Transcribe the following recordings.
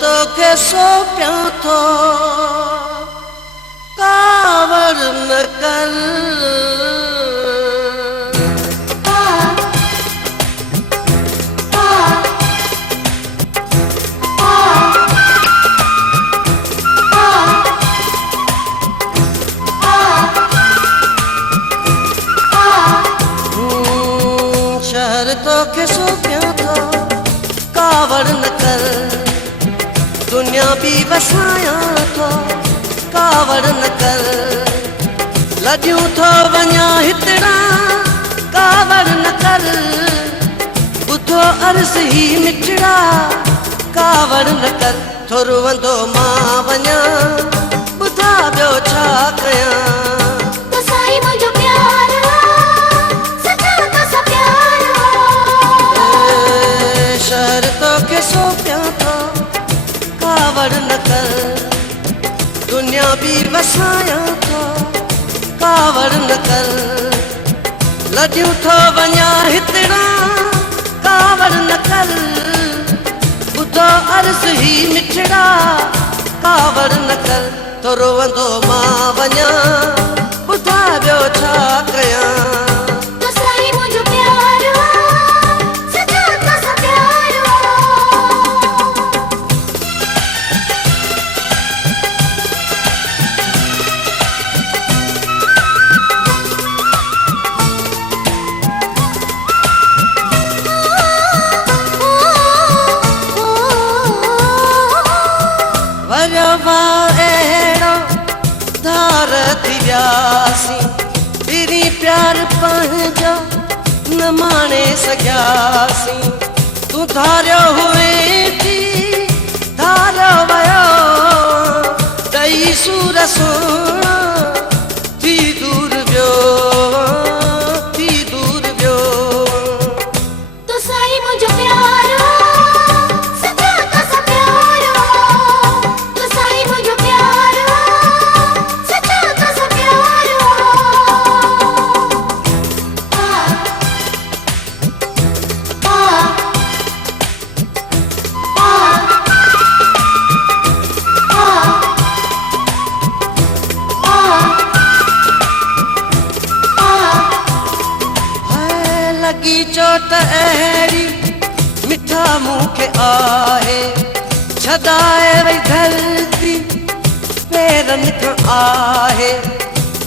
तो के सौंपिया थो कावड़ न कर। शहर तो के सौंपिया थो कावड़ न कर, दुनिया भी वसाया थो कावड़ न कर। लॾियूं थो वञा हितड़ा कावड़ न कर, ॿुधो अर्ज़ ही मिठड़ा कावड़ न कर। थो रुवंदो मां वञा ॿुधा ॿियो छा कयां। शहर तो के सौंपिया थो कावड़ न कर, दुनिया भी वसाया थो कावड़ न कर। लॾियूं थो वञा हितड़ा कावड़ न कर, ॿुधो अर्ज़ ही मिठड़ा कावड़ न कर। थो रोवंदो मां वञा ॿुधा ॿियो छा कयां। अहिड़ो धार थी वियासीं, तेरी प्यार पंहिंजो न माणे सघियासीं। तूं धारियो हुए थी धारियो वियो, ॾई सूर सुहिणा थी दूर वियो, थी दूर वियो। तो साईं मुंहिंजो प्यारो लगी चोट अहिड़ी मिठा मुंह खे आहे, छॾाए वई धरती पेरनि खां आहे।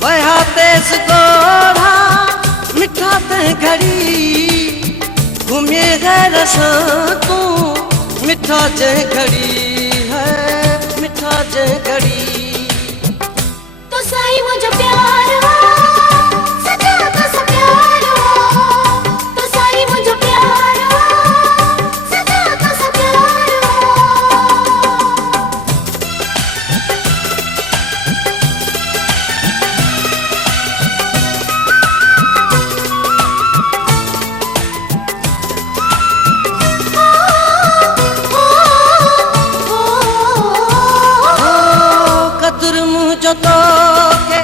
वया तेज़ ॻोढ़ा मिठा तंहिं घड़ी, घुमे गैर सां तूं मिठा जंहिं घड़ी है मिठा जंहिं घड़ी। तो साईं मुंहिंजो प्यारो जो तोखे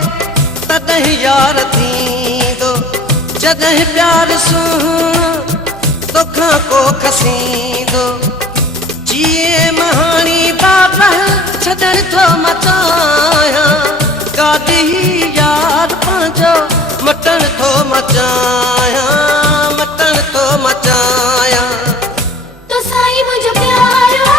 तॾहिं यार थींदो, जॾहिं प्यार सुहिणो तोखां को खसींदो। जीअं महाणी बाबा छॾण थो मचायां, गाॾी यार पंहिंजो मटण थो मचायां, मटण थो मचायां। तो साईं मुंहिंजो प्यारो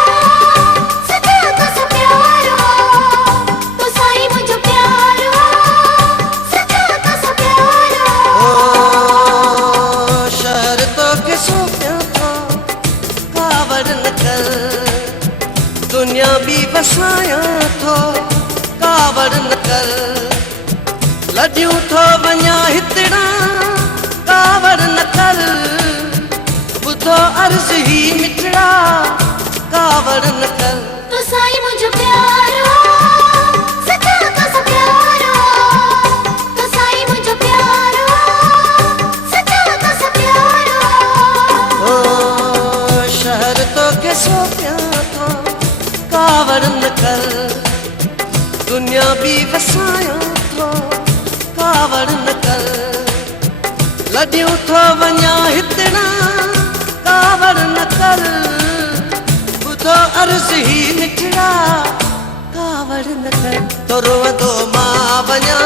दुनिया भी वसाया थो कावड़ न कर। लॾियूं थो वञा हितड़ा कावड़ न कर, ॿुधो अर्ज़ ही मिठड़ा कावड़ न कर। तो साईं मुंहिंजो प्यारो शहर तो के सौंपिया थो कावड़ न कर, दुनिया भी वसाया थो कावड़ न कर। लॾियूं थो वञा हितड़ा कावड़ न कर, ॿुधो अर्ज़ ॾिस ही मिठड़ा कावड़ न कर तो रोवंदो मां वञा